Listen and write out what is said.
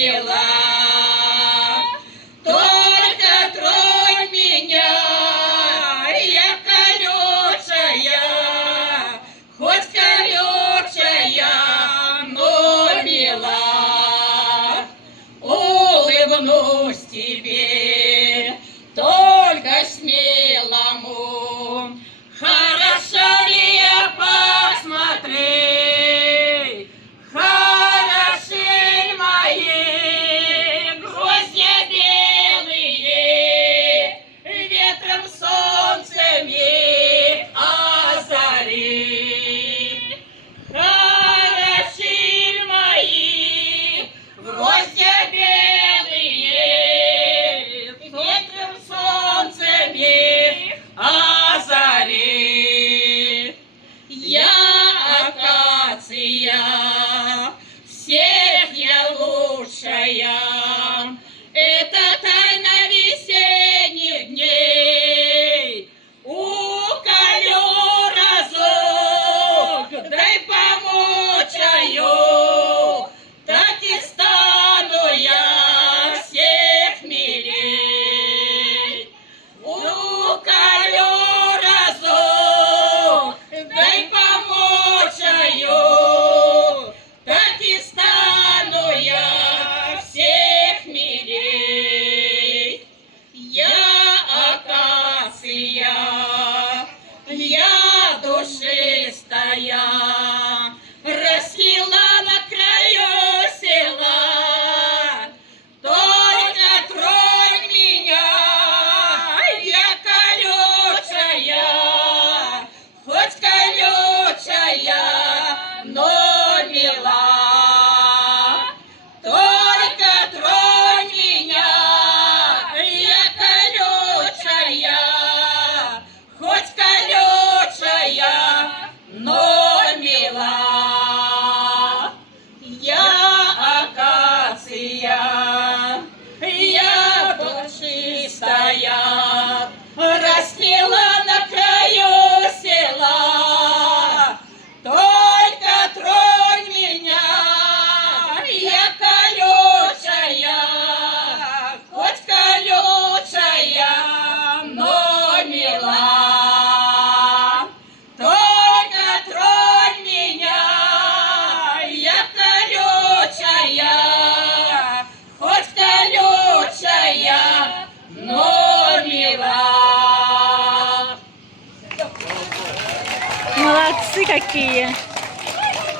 мила. Только тронь меня, я колючая, хоть колючая, но мила. Улыбнусь тебе, только смелому. Хорошо ли я посмотри, хороши мои гвоздья белые, ветром солнцами озари. Хороши мои гвоздья белые, ветром солнцами озари. Я акация, всех я лучшая, это тайна весенних дней. Уколю разок, дай помучаю, так и стану я всех милей. Уколю разок, дай помучаю, так и стану я всех милей. Я акация, я душистая, растила на краю села. Только тронь меня, я колючая, хоть колючая, но мила. Только тронь меня, я колючая, хоть колючая, но мила. Я акация, я душистая, растила на краю села. Только тронь меня, я колючая, хоть колючая, но мила. Только тронь меня, я колючая, хоть колючая, но мила. Молодцы какие!